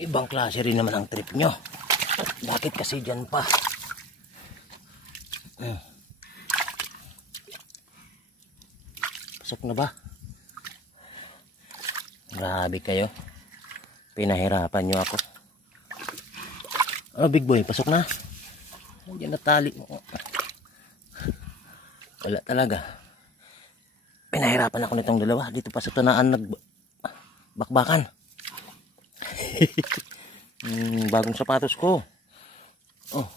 Ibang klase rin naman ang trip nyo. Bakit kasi dyan pa? Pasok na ba? Grabe kayo. Pinahirapan nyo ako. Oh, big boy, pasok na. Diyan natali mo. Wala talaga. Pinahirapan ako nitong dalawa. Dito pa sa tunaan nagbakbakan. Bagong sapatos ko. Oh.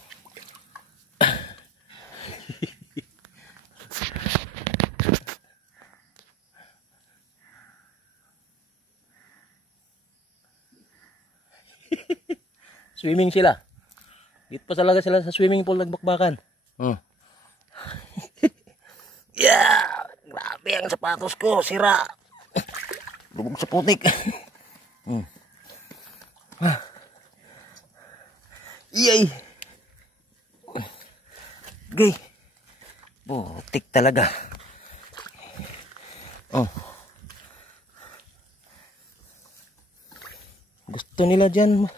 Swimming sila. Dito pa talaga sila sa swimming pool nagbakbakan. Yeah! Grabe ang sapatos ko. Sira. Lubog sa putik. Yay! Gay! Putik talaga. Gusto nila dyan.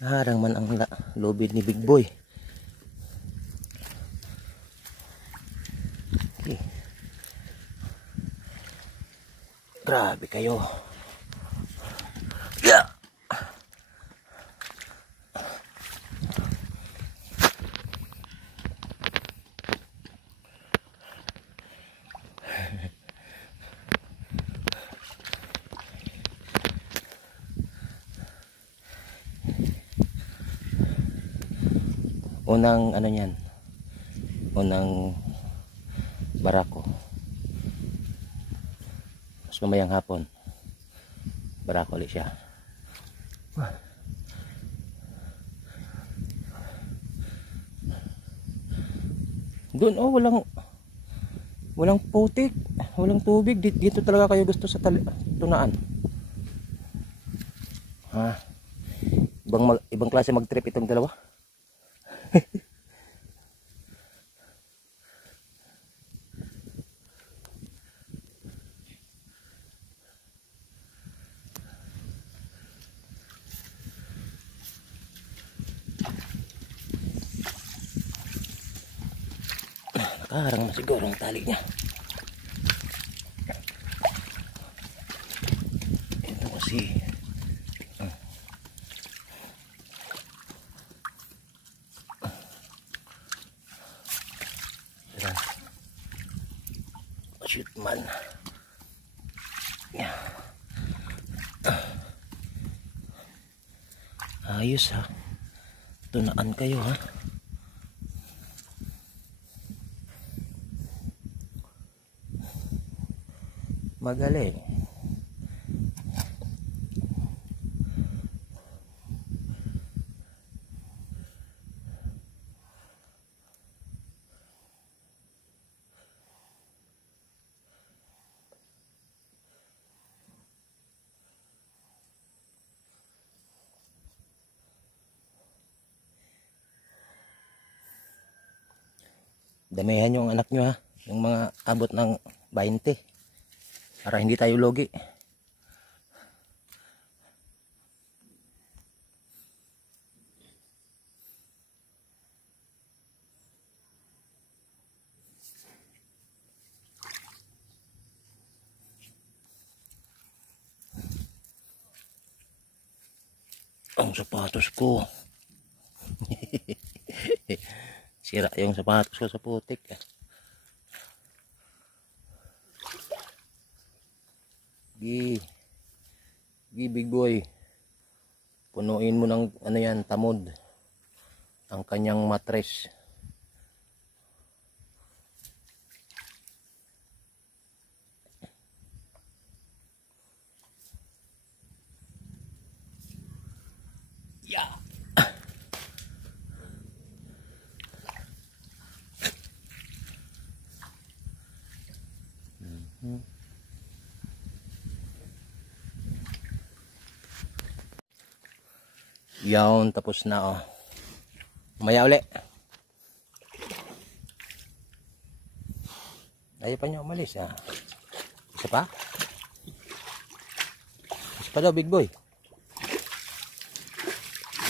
Harang man ang lobid ni Big Boy. Okay. Grabe kayo. Yeah! Unang ano yan, unang barako, mas mamayang hapon barako ulit siya. Doon walang putik, walang tubig. Dito talaga kayo gusto sa tunaan. Ibang klase mag-trip itong dalawa. Nakaharang na siguro ang tali niya. Ito kasi shoot man. Ayos ha. Tunaan kayo ha. Magaling. Damihan yung anak nyo ha. Yung mga abot ng 20. Para hindi tayo logi. Ang sapatos ko. Sira yung sapatos ko sa putik. Gi Big Boy. Punuin mo ng ano yan, tamod. Ang kanyang matres. Yeah. Yawn, tapos na oh. Maya uli. Ayaw pa niya umalis ah. Isa pa? pa daw, big boy.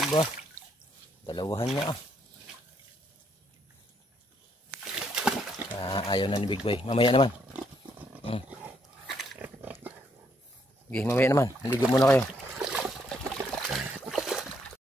Diba? Dalawahan niya ayaw na ni big boy. Mamaya naman. Okay, mamaya naman. Ligo muna kayo.